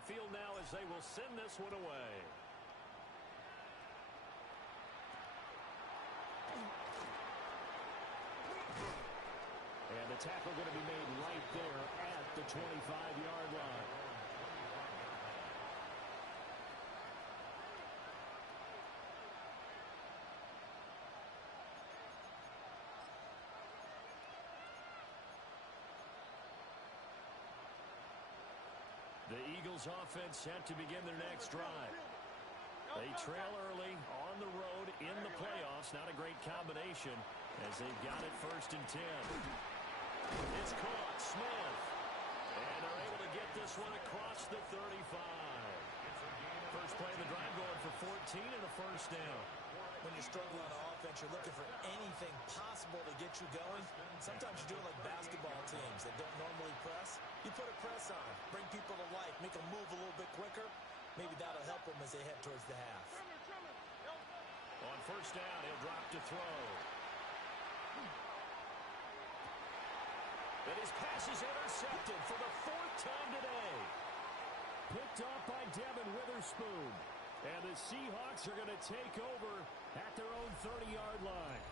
the field now as they will send this one away. And the tackle going to be made right there at the 25-yard line. The Eagles offense set to begin their next drive. They trail early on the road in the playoffs. Not a great combination as they've got it 1st and 10. It's caught, Smith. And they're able to get this one across the 35. First play of the drive going for 14 and a first down. When you're struggling on offense, you're looking for anything possible to get you going. Sometimes you do it like basketball teams that don't normally press. You put a press on, bring people to life, make them move a little bit quicker. Maybe that'll help them as they head towards the half. On first down, he'll drop to throw. And his pass is intercepted for the 4th time today. Picked off by Devin Witherspoon. And the Seahawks are going to take over at their own 30-yard line.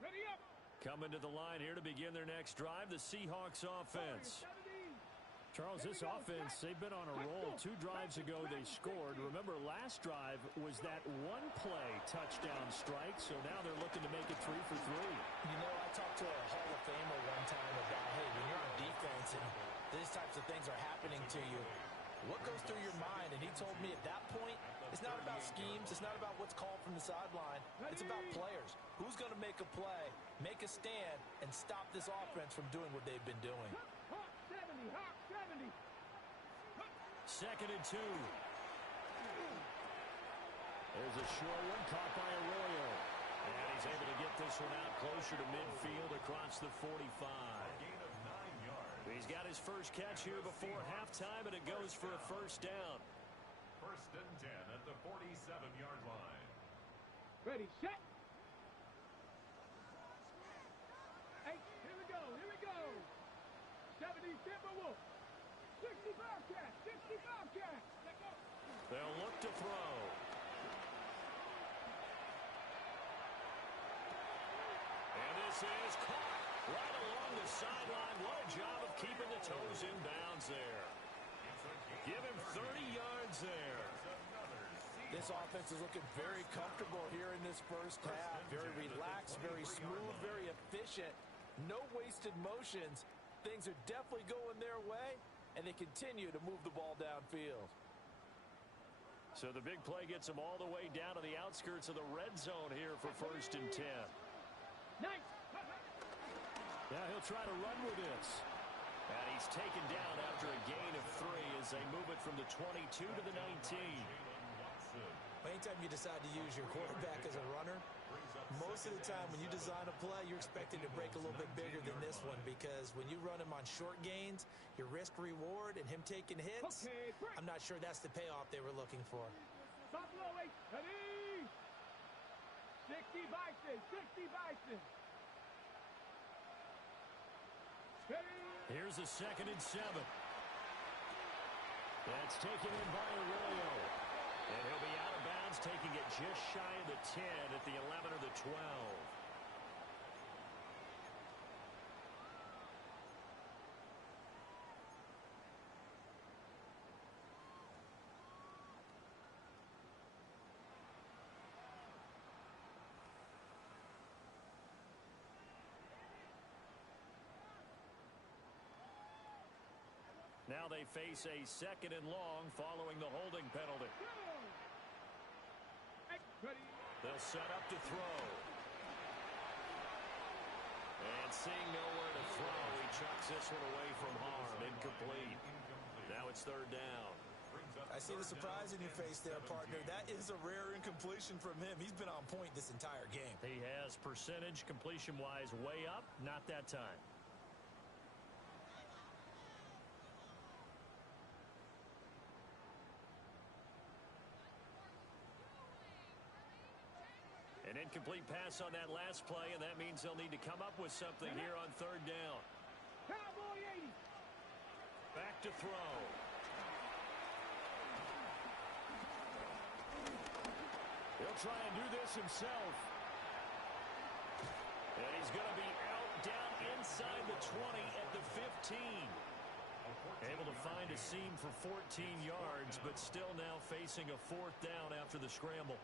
Ready up. Coming to the line here to begin their next drive, the Seahawks offense. Charles, this offense, they've been on a roll. 2 drives ago they scored. Remember, last drive was that one-play touchdown strike, so now they're looking to make it 3 for 3. You know, I talked to a Hall of Famer one time about, hey, when you're on defense and these types of things are happening to you, what goes through your mind? And he told me at that point, it's not about schemes. It's not about what's called from the sideline. It's about players. Who's going to make a play, make a stand, and stop this offense from doing what they've been doing. 70, 70. 2nd and 2. There's a short one caught by Arroyo. And he's able to get this one out closer to midfield across the 45. Gain of 9 yards. He's got his first catch here before halftime, and it goes for a first down. 1st and 10 at the 47-yard line. Ready, set. Hey, here we go, here we go. 70 Timberwolves. 65 cat, 65 cat. Let go. They'll look to throw. And this is caught right along the sideline. What a job of keeping the toes in bounds there. Give him 30 yards there. This offense is looking very comfortable here in this first half. Very relaxed, very smooth, very efficient. No wasted motions. Things are definitely going their way, and they continue to move the ball downfield. So the big play gets him all the way down to the outskirts of the red zone here for 1st and 10. Nice. Now he'll try to run with this. And he's taken down after a gain of 3 as they move it from the 22 to the 19. Anytime you decide to use your quarterback as a runner, most of the time when you design a play, you're expecting to break a little bit bigger than this one, because when you run him on short gains, your risk-reward and him taking hits, I'm not sure that's the payoff they were looking for. Stop low, wait, ready. 60 Bison, 60 Bison. Here's a 2nd and 7. That's taken in by Arroyo. And he'll be out of bounds, taking it just shy of the 10 at the 11 or the 12. Now they face a 2nd and long following the holding penalty. They'll set up to throw. And seeing nowhere to throw, he chucks this one away from harm. Incomplete. Now it's 3rd down. I see the surprise in your face there, partner. That is a rare incompletion from him. He's been on point this entire game. He has percentage completion-wise way up, not that time. An incomplete pass on that last play, and that means they'll need to come up with something here on third down. Cowboy 80. Back to throw. He'll try and do this himself. And he's going to be out down inside the 20 at the 15. Able to find a seam for 14 yards, but still now facing a fourth down after the scramble.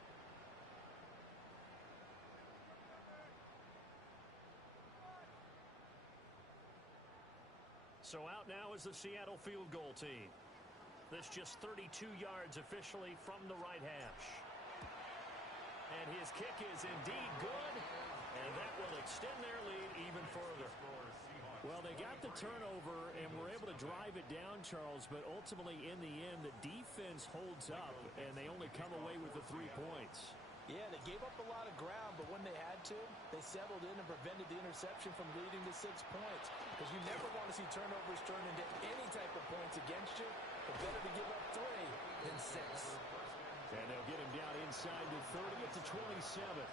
So out now is the Seattle field goal team. This just 32 yards officially from the right hash. And his kick is indeed good, and that will extend their lead even further. Well, they got the turnover and were able to drive it down, Charles, but ultimately in the end, the defense holds up, and they only come away with the 3 points. Yeah, they gave up a lot of ground, but when they had to, they settled in and prevented the interception from leading to 6 points. Because you never want to see turnovers turn into any type of points against you, but better to give up 3 than 6. And they'll get him down inside the 30 at the 27.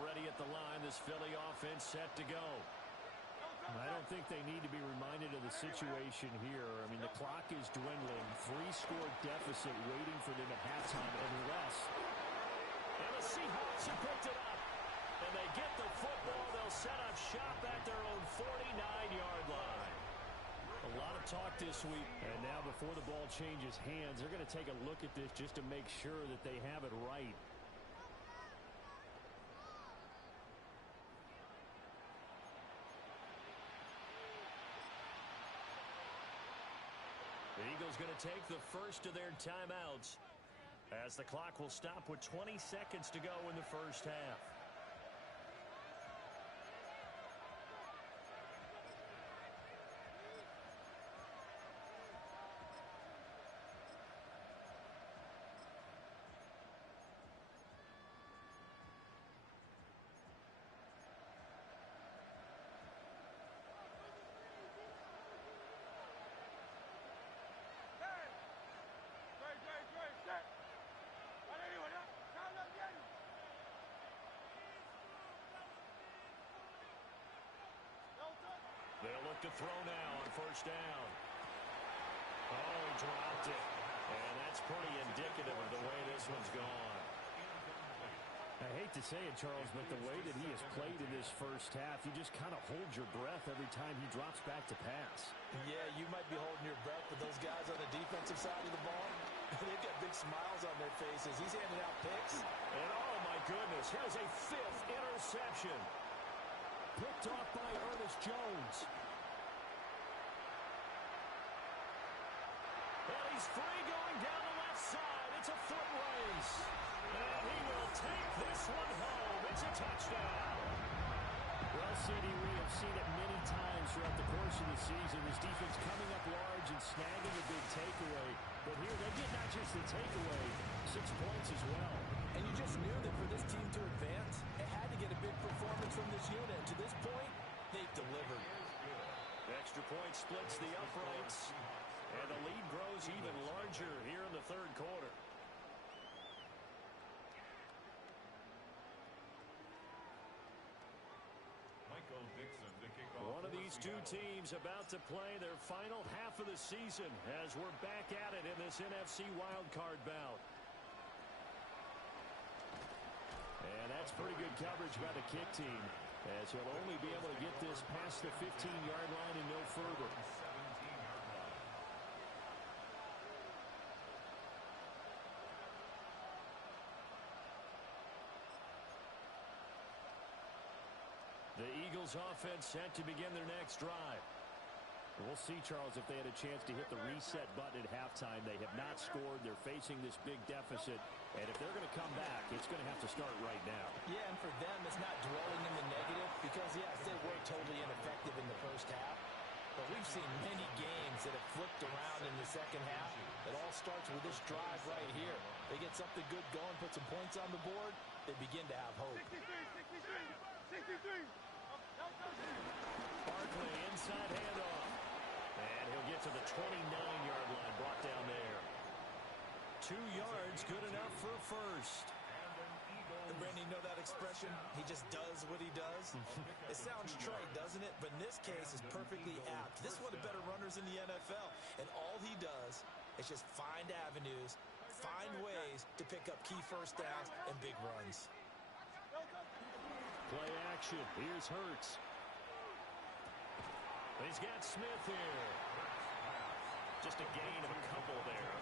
Already at the line, this Philly offense set to go. I don't think they need to be reminded of the situation here. I mean, the clock is dwindling. 3-score deficit waiting for them at halftime unless... And the Seahawks have picked it up. And they get the football. They'll set up shop at their own 49-yard line. A lot of talk this week. And now before the ball changes hands, they're going to take a look at this just to make sure that they have it right. The Eagles going to take the first of their timeouts as the clock will stop with 20 seconds to go in the first half. They'll look to throw now on first down. Oh, he dropped it. And that's pretty indicative of the way this one's gone. I hate to say it, Charles, but the way that he has played in this first half, you just kind of hold your breath every time he drops back to pass. Yeah, you might be holding your breath, but those guys on the defensive side of the ball, they've got big smiles on their faces. He's handing out picks. And oh, my goodness, here's a 5th interception. Picked off by Ernest Jones. And he's free going down the left side. It's a foot race. And he will take this one home. It's a touchdown. Well, CD, we have seen it many times throughout the course of the season. This defense coming up large and snagging a big takeaway. But here, they get not just the takeaway, 6 points as well. And you just knew that for this team to advance, it had to get a big performance from this unit. And to this point, they've delivered. Extra point splits the uprights. And the lead grows even larger here in the third quarter. One of these two teams about to play their final half of the season as we're back at it in this NFC wildcard bout. And that's pretty good coverage by the kick team, as he'll only be able to get this past the 15-yard line and no further. The Eagles offense set to begin their next drive. We'll see, Charles, if they had a chance to hit the reset button at halftime. They have not scored. They're facing this big deficit. And if they're going to come back, it's going to have to start right now. Yeah, and for them, it's not dwelling in the negative because, yes, they were totally ineffective in the first half. But we've seen many games that have flipped around in the second half. It all starts with this drive right here. They get something good going, put some points on the board, they begin to have hope. 63. Barkley, inside handoff. And he'll get to the 29-yard line, brought down there. 2 yards, good enough for a first. And Brandon, you know that expression? He just does what he does. It sounds trite, doesn't it? But in this case, it's perfectly apt. This is one of the better runners in the NFL. And all he does is just find avenues, find ways to pick up key first downs and big runs. Play action. Here's Hurts. He's got Smith here. Just a gain of a couple there.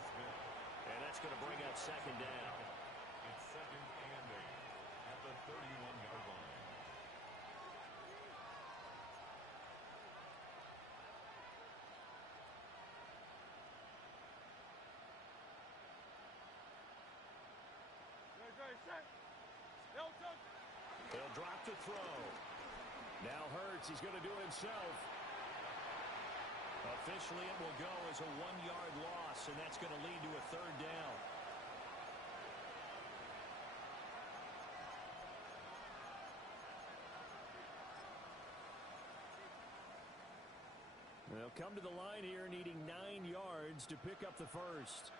And that's going to bring up second down. It's 2nd and 8 at the 31-yard line. He'll drop the throw. Now Hurts, he's going to do it himself. Officially, it will go as a 1-yard loss, and that's going to lead to a third down. They'll come to the line here needing 9 yards to pick up the first.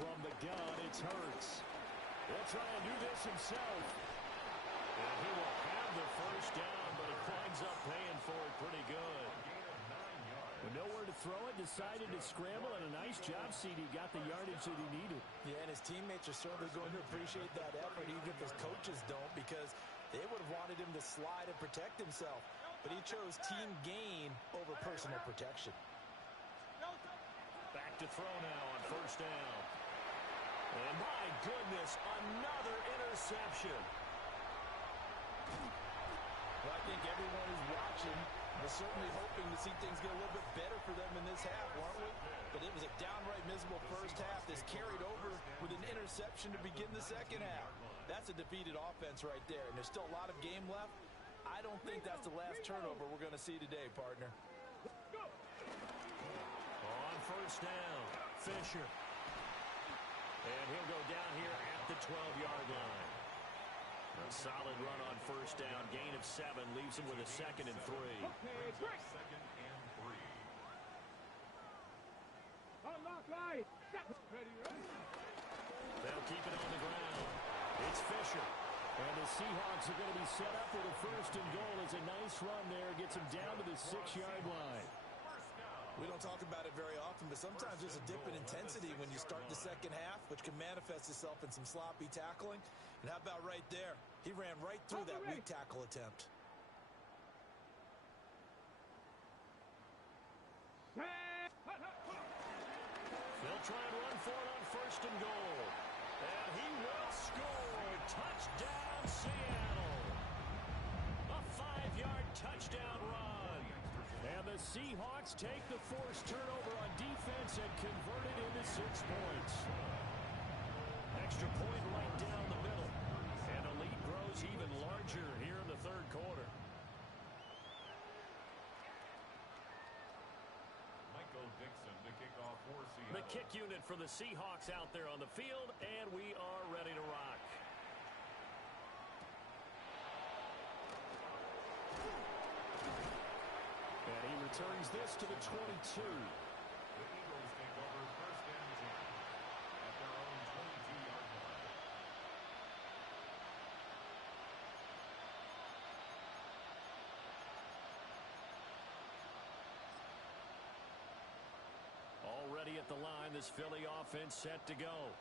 From the gun, it's Hurts. He'll try and do this himself. And he will have the first down, but he winds up paying for it pretty good. With nowhere to throw it, decided to scramble, and a nice job, CD. Got the yardage that he needed. Yeah, and his teammates are certainly going to appreciate that effort, even if his coaches don't, because they would have wanted him to slide and protect himself. But he chose team gain over personal protection. Back to throw now on first down. And my goodness, another interception. Well, I think everyone who's watching is certainly hoping to see things get a little bit better for them in this half, aren't we? But it was a downright miserable first half that's carried over with an interception to begin the second half. That's a defeated offense right there, and there's still a lot of game left. I don't think that's the last turnover we're going to see today, partner. On first down, Fisher. And he'll go down here at the 12-yard line. A solid run on first down. Gain of 7 leaves him with a 2nd and 3. 2nd and 3. They'll keep it on the ground. It's Fisher. And the Seahawks are going to be set up with a 1st and goal. It's a nice run there. Gets him down to the 6-yard line. We don't talk about it very often, but sometimes there's a dip in intensity when you start the second half, which can manifest itself in some sloppy tackling. And how about right there? He ran right through that weak tackle attempt. They'll try and run for it on 1st and goal. And he will score. Touchdown, Seattle. A 5-yard touchdown run. And the Seahawks take the forced turnover on defense and convert it into 6 points. Extra point right down the middle. And the lead grows even larger here in the 3rd quarter. Michael Dixon to kick off for Seattle. The kick unit for the Seahawks out there on the field, and we are ready to rock. And he returns this to the 22. The Eagles take over 1st and 10 at their own 22-yard line. Already at the line. This Philly offense set to go.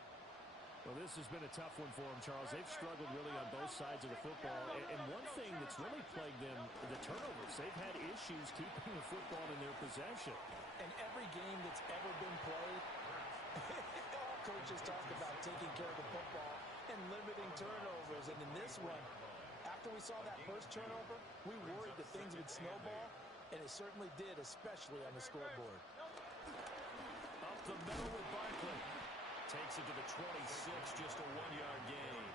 Well, this has been a tough one for them, Charles. They've struggled really on both sides of the football. And one thing that's really plagued them, the turnovers. They've had issues keeping the football in their possession. And every game that's ever been played, all coaches talk about taking care of the football and limiting turnovers. And in this one, after we saw that first turnover, we worried that things would snowball, and it certainly did, especially on the scoreboard. Up the middle with Barkley. Takes it to the 26, just a 1-yard gain.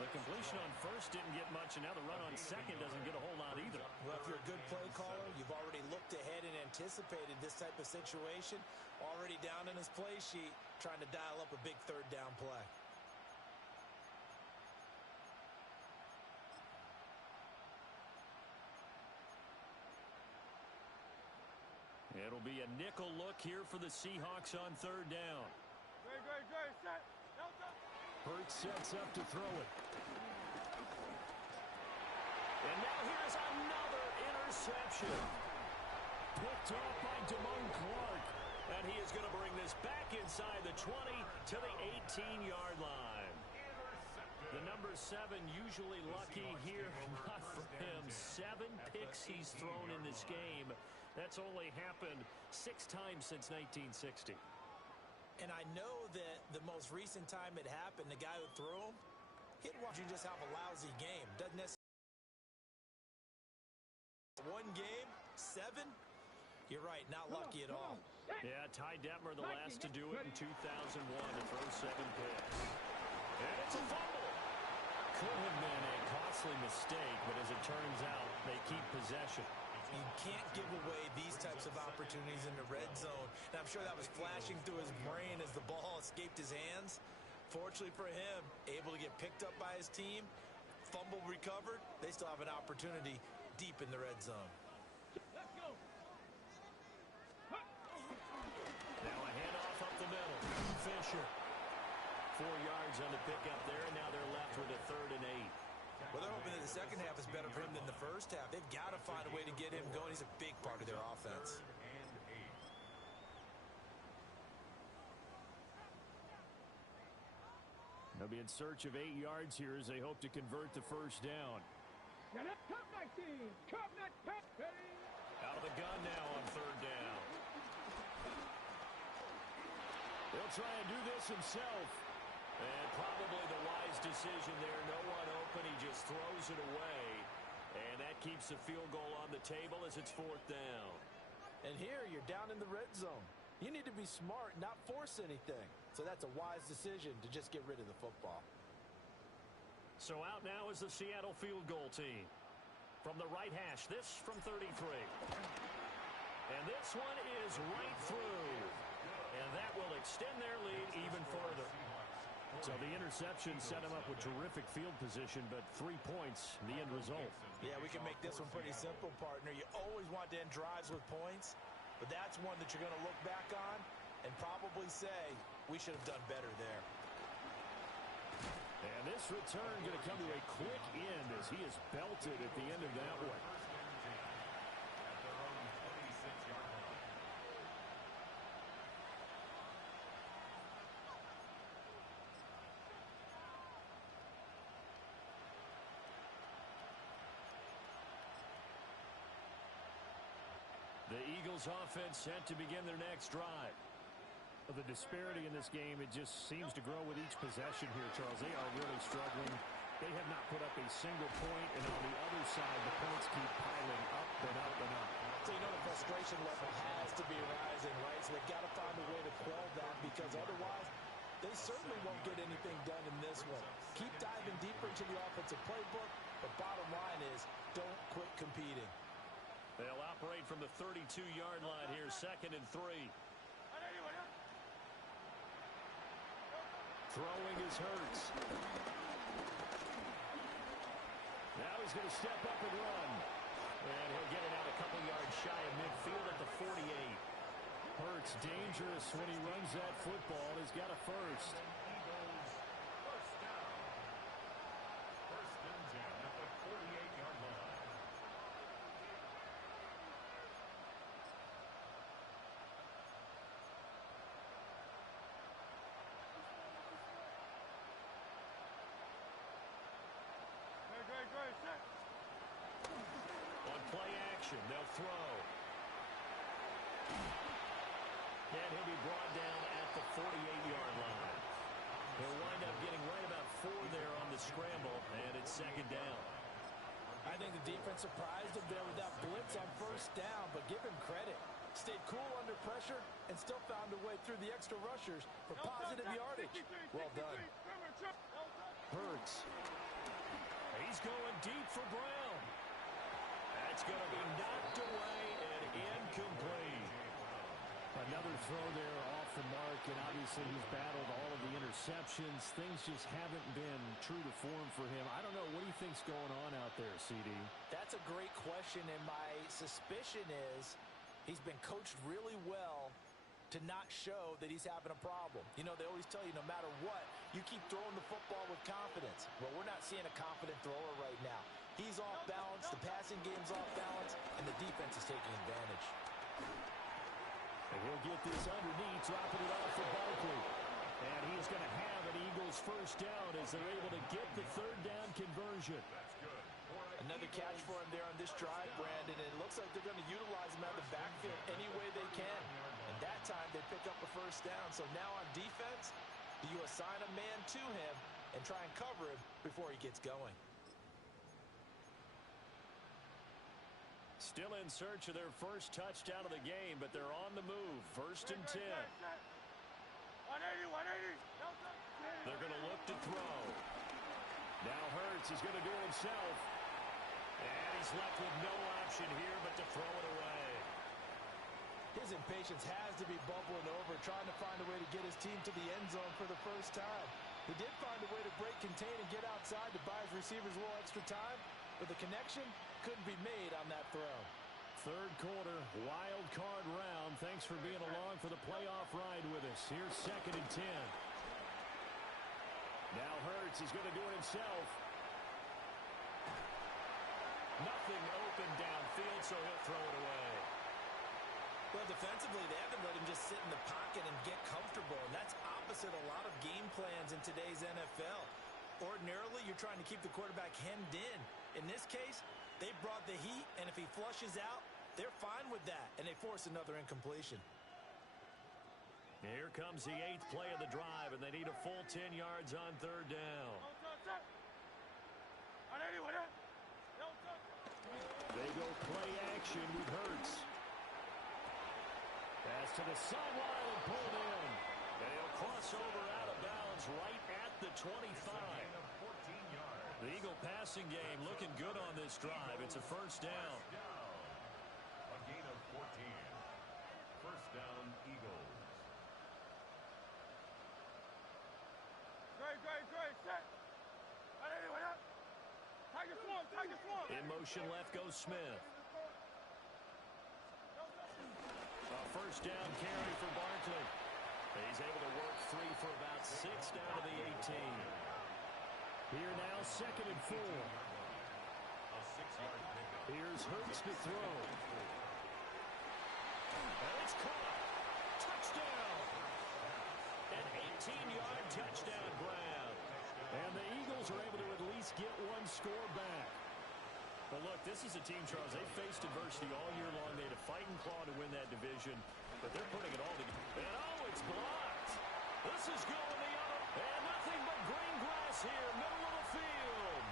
The completion on first didn't get much, and now the run on second doesn't get a whole lot either. Well, if you're a good play caller, you've already looked ahead and anticipated this type of situation. Already down in his play sheet, trying to dial up a big third down play. It'll be a nickel look here for the Seahawks on third down. Great, set. Hurts sets up to throw it. And now here's another interception. Picked off by Damone Clark. And he is going to bring this back inside the 20 to the 18-yard line. The number 7 usually lucky here. Not for him. 7 picks he's thrown in this game. That's only happened 6 times since 1960. And I know that the most recent time it happened, the guy who threw him, he'd watch you just have a lousy game. Doesn't necessarily. One game, 7? You're right, not lucky at all. Yeah, Ty Detmer the last to do it in 2001 to throw 7 picks. And it's a fumble. Could have been a costly mistake, but as it turns out, they keep possession. You can't give away these types of opportunities in the red zone. And I'm sure that was flashing through his brain as the ball escaped his hands. Fortunately for him, able to get picked up by his team, fumble recovered. They still have an opportunity deep in the red zone. Let's go. Now a handoff up the middle. Fisher. 4 yards on the pickup there, and now they're left with a 3rd and 8. Well, they're hoping that the second half is better for him than the first half. They've got to find a way to get him going. He's a big part of their offense. They'll be in search of 8 yards here as they hope to convert the first down. Top 19. Top 19. Out of the gun now on 3rd down. He'll try and do this himself. And probably the wise decision there. No one open. He just throws it away. And that keeps the field goal on the table as it's 4th down. And here, you're down in the red zone. You need to be smart, not force anything. So that's a wise decision to just get rid of the football. So out now is the Seattle field goal team. From the right hash, this from 33. And this one is right through. And that will extend their lead even further. So the interception set him up with terrific field position, but 3 points, the end result. Yeah, we can make this one pretty simple, partner. You always want to end drives with points, but that's one that you're going to look back on and probably say, we should have done better there. And this return going to come to a quick end as he is belted at the end of that one. The Eagles offense set to begin their next drive. The disparity in this game, it just seems to grow with each possession here, Charles. They are really struggling. They have not put up a single point, and on the other side, the points keep piling up and up and up. So you know the frustration level has to be rising, right? So they've got to find a way to quell that, because otherwise they certainly won't get anything done in this one. Keep diving deeper into the offensive playbook, but bottom line is don't quit competing. They'll operate from the 32-yard line here, 2nd and 3. Throwing is Hurts. Now he's going to step up and run. And he'll get it out a couple yards shy of midfield at the 48. Hurts dangerous when he runs that football. He's got a first. formation. They'll throw. And he'll be brought down at the 48-yard line. He'll wind up getting right about 4 there on the scramble, and it's second down. I think the defense surprised him there with that blitz on first down, but give him credit. Stayed cool under pressure and still found a way through the extra rushers for positive yardage. Well done. Hurts. He's going deep for Brown. That's going to be knocked away and incomplete. Another throw there off the mark, and obviously he's battled all of the interceptions. Things just haven't been true to form for him. I don't know. What do you think's going on out there, CD? That's a great question, and my suspicion is he's been coached really well to not show that he's having a problem. You know, they always tell you no matter what, you keep throwing the football with confidence. Well, we're not seeing a confident thrower right now. He's off balance, the passing game's off balance, and the defense is taking advantage. And he'll get this underneath, dropping it off for Barkley. And he is going to have an Eagles first down as they're able to get the third down conversion. Another catch for him there on this drive, Brandon, and it looks like they're going to utilize him out of the backfield any way they can. And that time they pick up a first down. So now on defense, do you assign a man to him and try and cover him before he gets going? Still in search of their first touchdown of the game, but they're on the move. First and 10. 180, 180. They're going to look to throw. Now Hurts is going to do it himself. And he's left with no option here but to throw it away. His impatience has to be bubbling over, trying to find a way to get his team to the end zone for the first time. He did find a way to break, contain, and get outside to buy his receivers a little extra time, but the connection couldn't be made on that throw. Third quarter, wild card round. Thanks for being along for the playoff ride with us. Here's second and 10. Now Hurts is going to do it himself. Nothing open downfield, so he'll throw it away. Well, defensively, they haven't let him just sit in the pocket and get comfortable, and that's opposite a lot of game plans in today's NFL. Ordinarily, you're trying to keep the quarterback hemmed in. In this case, they brought the heat, and if he flushes out, they're fine with that, and they force another incompletion. Here comes the 8th play of the drive, and they need a full 10 yards on third down. They go play action with Hurts. Pass to the sideline and pulled in. And he'll cross over out of bounds right at the 25. The Eagle passing game looking good on this drive. It's a first down. A gain of 14. First down, Eagles. Great, set. Tiger swamp. In motion left goes Smith. A first down carry for Barkley. He's able to work 3 for about 6 down to the 18. Here now, second and 4. A 6-yard pickup. Here's Hurts to throw. And it's caught. Touchdown. An 18-yard touchdown grab. And the Eagles are able to at least get one score back. Well, look, this is a team, Charles. They faced adversity all year long. They had to fight and claw to win that division, but they're putting it all together. And, oh, it's blocked. This is going the other. And nothing but green grass here, middle of the field.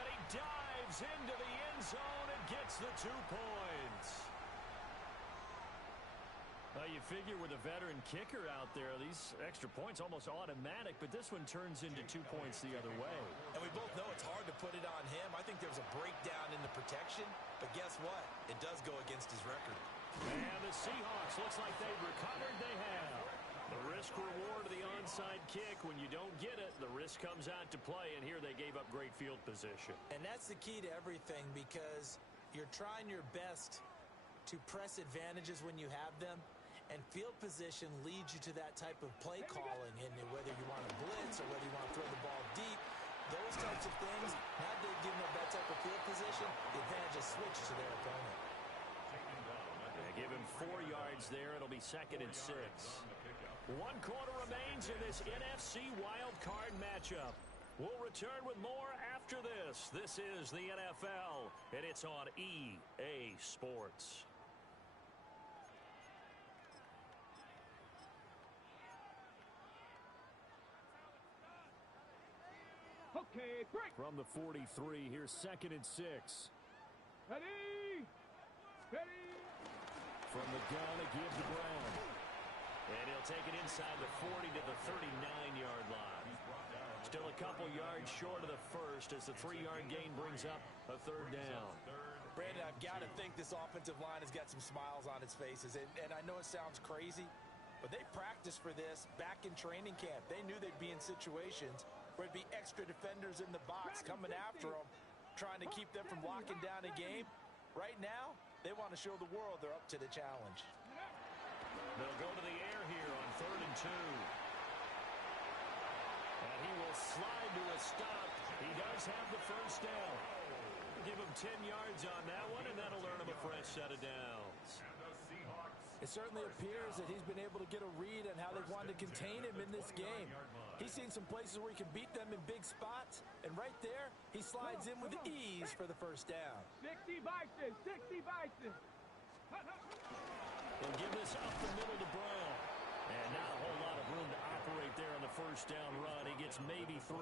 And he dives into the end zone and gets the 2 points. Well, you figure with a veteran kicker out there, these extra points almost automatic, but this one turns into 2 points the other way. And we both know it's hard to put it on him. I think there's a breakdown in the protection, but guess what? It does go against his record. And the Seahawks, looks like they've recovered. They have. The risk-reward of the onside kick. When you don't get it, the risk comes out to play, and here they gave up great field position. And that's the key to everything, because you're trying your best to press advantages when you have them. And field position leads you to that type of play calling, and whether you want to blitz or whether you want to throw the ball deep, those types of things, now they've given up that type of field position, the advantage is switched to their opponent. They give him 4 yards there. It'll be second and 6. 1 quarter remains in this NFC wild card matchup. We'll return with more after after this. This is the NFL, and it's on EA Sports. Okay, break. From the 43, here's 2nd and 6. Ready? Ready? From the gun, a give to Brown. And he'll take it inside the 40 to the 39-yard line. Still a couple yards short of the first as the 3-yard gain brings up a 3rd down. Brandon, I've got to think this offensive line has got some smiles on its faces. And I know it sounds crazy, but they practiced for this back in training camp. They knew they'd be in situations where it'd be extra defenders in the box coming after them, trying to keep them from locking down a game. Right now, they want to show the world they're up to the challenge. They'll go to the air here on 3rd and 2. And he will slide to a stop. He does have the first down. Give him 10 yards on that one, and that'll earn him a fresh set of downs. It certainly appears that he's been able to get a read on how they wanted to contain him in this game. He's seen some places where he can beat them in big spots, and right there, he slides in with ease for the first down. 60 Bison, 60 Bison. He'll give this up the middle to Brown. And not a whole lot of room to operate there on the first down run. He gets maybe 3.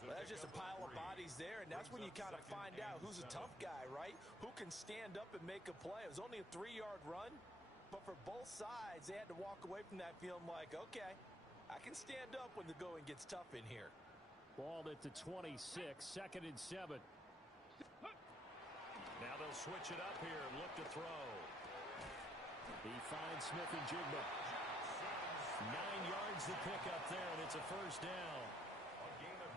Well, that's just a pile of bodies there, and that's when you kind of find out who's a tough guy, right? Who can stand up and make a play. It was only a 3-yard run, but for both sides, they had to walk away from that feeling like, okay, I can stand up when the going gets tough in here. Ball at the 26, 2nd and 7. Now they'll switch it up here and look to throw. He finds Smith and Jigba. 9 yards to pick up there, and it's a first down.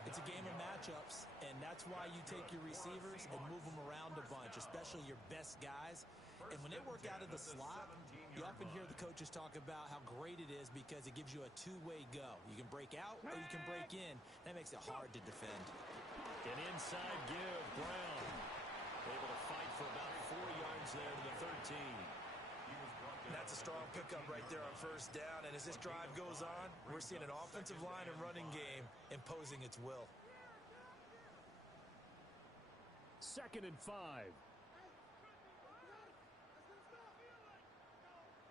It's a game of matchups, and that's why you take your receivers and move them around a bunch, especially your best guys. And when they work out of the slot, you often hear the coaches talk about how great it is because it gives you a two-way go. You can break out or you can break in. That makes it hard to defend. An inside give, Brown. Able to fight for about 4 yards there to the 13. That's a strong pickup right there on first down, and as this drive goes on, we're seeing an offensive line and running game imposing its will. 2nd and 5.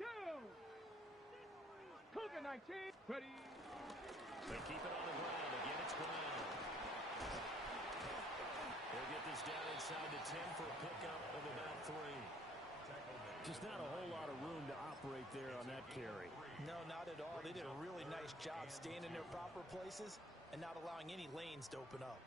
Down. Cougar 19. Ready. They keep it on the ground. Again, it's Brown. They'll get this down inside the 10 for a pickup of about 3. Just not a whole lot of room to operate there on that carry. No, not at all. They did a really nice job staying in their proper places and not allowing any lanes to open up.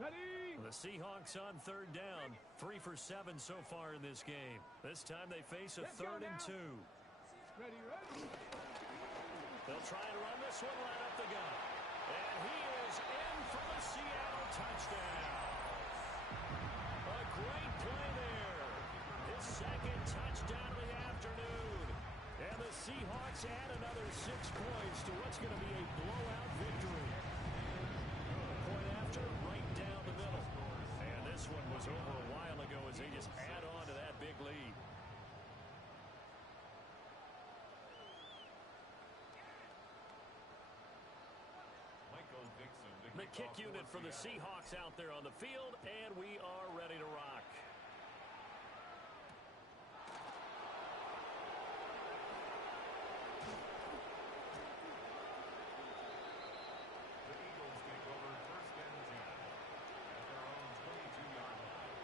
Ready. The Seahawks on 3rd down. 3 for 7 so far in this game. This time they face a 3rd and 2. Ready, ready. They'll try to run this one right up the gut. And he is in for the Seattle touchdown. A great play there. His 2nd touchdown of the afternoon. And the Seahawks add another 6 points to what's going to be a blowout victory. Point after, right down the middle. And this one was over a while ago as they just add on to that big lead. The kick unit for the Seahawks out there on the field, and we are ready to rock. The Eagles take over 1st and 10 at their own 22-yard line.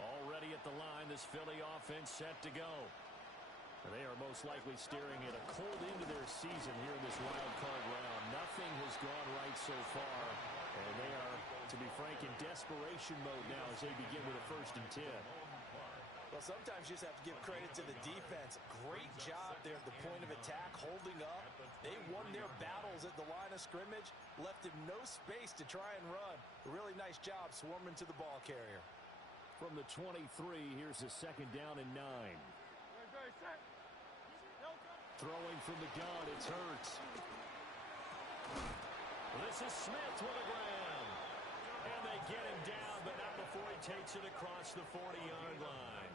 Already at the line, this Philly offense set to go. And they are most likely staring at a cold end to their season here in this wild card round. Nothing has gone right so far, and they are, to be frank, in desperation mode now as they begin with a 1st and 10. Well, sometimes you just have to give credit to the defense. Great job there at the point of attack, holding up. They won their battles at the line of scrimmage, left him no space to try and run. A really nice job swarming to the ball carrier. From the 23, here's a 2nd down and 9. Throwing from the gun, it's Hurts. This is Smith with a grab. And they get him down, but not before he takes it across the 40-yard line.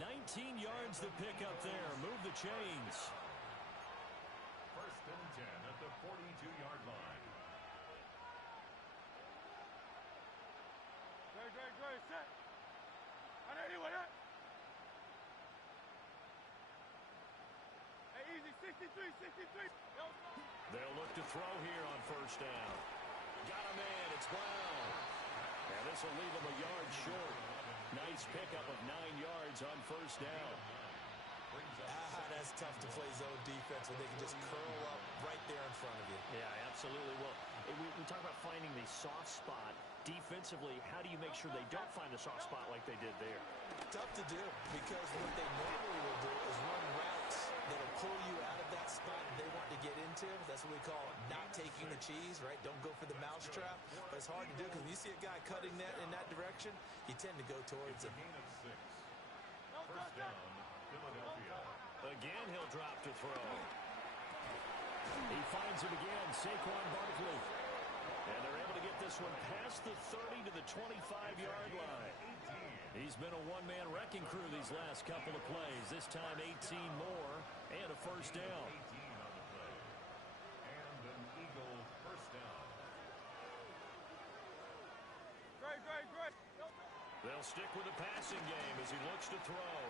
19 yards to pick up there. Move the chains. First and 10 at the 42-yard line. Great, set. Anyway, hey, easy, 63. They'll look to throw here on first down. Got a man, it's Brown. And this will leave him a yard short. Nice pickup of 9 yards on first down. That's tough to play zone defense when they can just curl up right there in front of you. Yeah, absolutely. Well, we talk about finding the soft spot. Defensively, how do you make sure they don't find the soft spot like they did there? Tough to do, because what they normally will do is run routes that'll pull you out of that spot they want to get into. That's what we call not taking the cheese, right? Don't go for the mousetrap. But it's hard to do, because when you see a guy cutting that in that direction, you tend to go towards him. Gain of 6. First down, Philadelphia. Again, he'll drop to throw. He finds him again, Saquon Barkley. And they're able to get this one past the 30 to the 25-yard line. He's been a one-man wrecking crew these last couple of plays. This time 18 more and a first down. 18 on the play. And an Eagle first down. Great. They'll stick with the passing game as he looks to throw.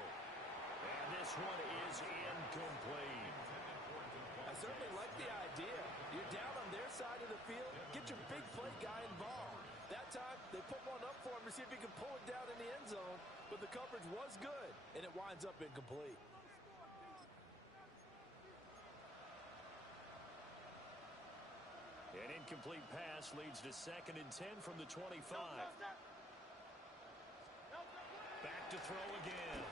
And this one is incomplete. I certainly like the idea. You're down on their side of the field. Get your big play guy involved. That time, they put one up for him to see if he can pull it down in the end zone. But the coverage was good, and it winds up incomplete. An incomplete pass leads to 2nd and 10 from the 25. Back to throw again.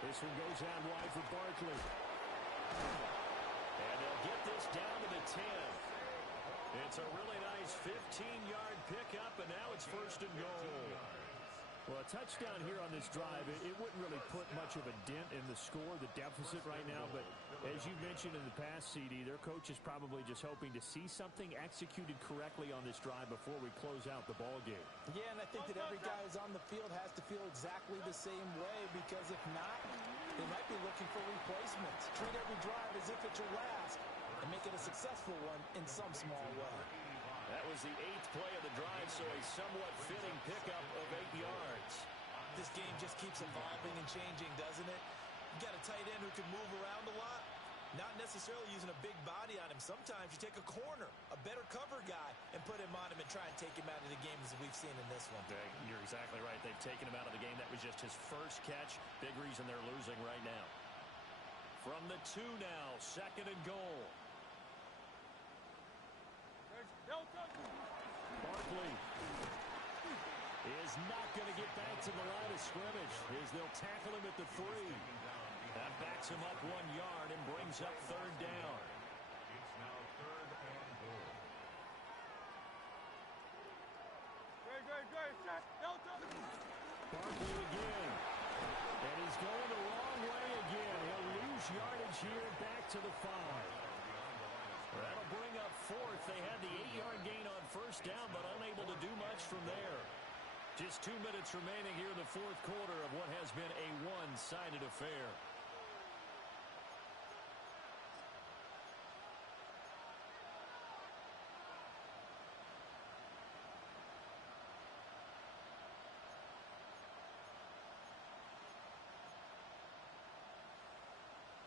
This one goes out wide for Barkley. And they'll get this down to the 10. It's a really nice 15-yard pickup, and now it's first and goal. Well, a touchdown here on this drive, it wouldn't really put much of a dent in the score, the deficit right now. But as you mentioned in the past, CD, their coach is probably just hoping to see something executed correctly on this drive before we close out the ball game. Yeah, and I think that every guy who's on the field has to feel exactly the same way, because if not, they might be looking for replacements. Treat every drive as if it's your last and make it a successful one in some small way. That was the 8th play of the drive, so a somewhat fitting pickup of 8 yards. This game just keeps evolving and changing, doesn't it? You got a tight end who can move around a lot, not necessarily using a big body on him. Sometimes you take a corner, a better cover guy, and put him on him and try and take him out of the game, as we've seen in this one. You're exactly right. They've taken him out of the game. That was just his first catch. Big reason they're losing right now. From the 2 now, 2nd and goal. Barkley is not going to get back to the line of scrimmage as they'll tackle him at the 3. That backs him up 1 yard and brings up 3rd down. It's now 3rd and goal. Barkley again. And he's going the wrong way again. He'll lose yardage here back to the 5. That'll bring up 4th. They had the 8-yard gain on first down, but unable to do much from there. Just 2 minutes remaining here in the 4th quarter of what has been a one-sided affair.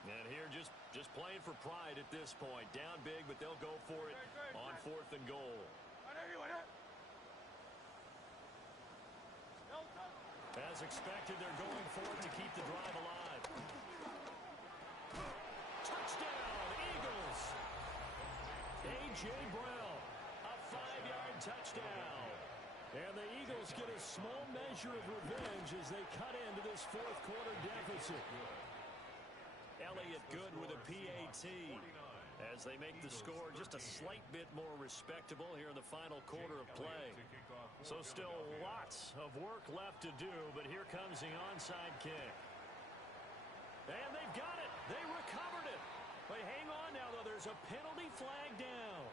And here just playing for pride at this point. Down big, but they'll go for it on 4th and goal. As expected, they're going for it to keep the drive alive. Touchdown, Eagles! A.J. Brown, a 5-yard touchdown. And the Eagles get a small measure of revenge as they cut into this 4th quarter deficit. Elliott good with a PAT as they make the score just a slight bit more respectable here in the final quarter of play. So still lots of work left to do, but here comes the onside kick. And they've got there's a penalty flag down.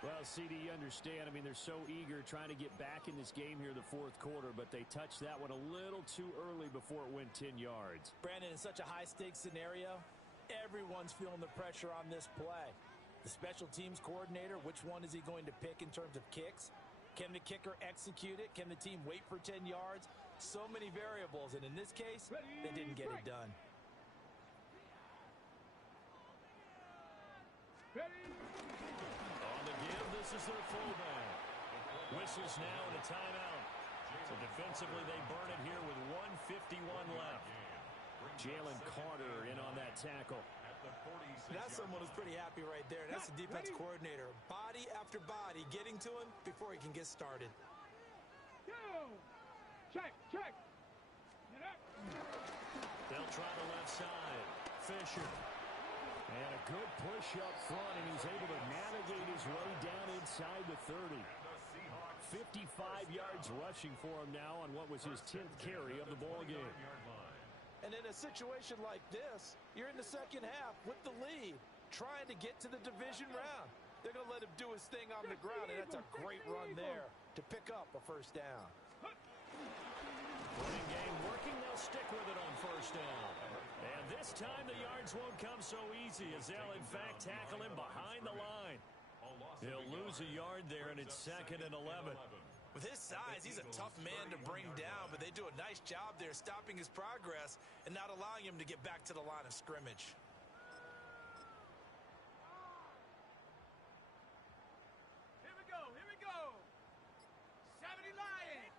Well, CD, you understand. I mean, they're so eager trying to get back in this game here in the fourth quarter, but they touched that one a little too early before it went 10 yards. Brandon, in such a high-stakes scenario, everyone's feeling the pressure on this play. The special teams coordinator, which one is he going to pick in terms of kicks? Can the kicker execute it? Can the team wait for 10 yards? So many variables, and in this case, they didn't get it done. On the give, this is their fullback. Whistles now and a timeout. So defensively, they burn it here with 1:51 left. Jalen Carter in on that tackle. That's someone who's pretty happy right there. That's the defense coordinator. Body after body getting to him before he can get started. Check. They'll try the left side. Fisher. And a good push up front, and he's able to navigate his way down inside the 30. 55 yards rushing for him now on what was his 10th carry of the ball game. And in a situation like this, you're in the second half with the lead, trying to get to the division round. They're going to let him do his thing on the ground, and that's a great run there to pick up a first down. Running game working, they'll stick with it on first down. And this time the yards won't come so easy as they'll in fact tackle him behind the line. He'll lose a yard there, and it's 2nd and 11. With his size, he's a tough man to bring down, but they do a nice job there stopping his progress and not allowing him to get back to the line of scrimmage. Here we go. 70 Lions.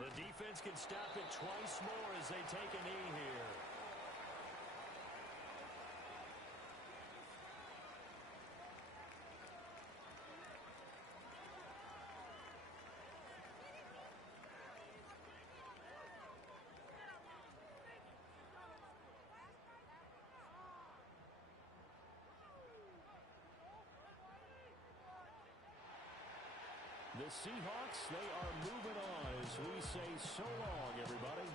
The defense can stop it twice more as they take a knee here. The Seahawks, they are moving on as we say so long, everybody.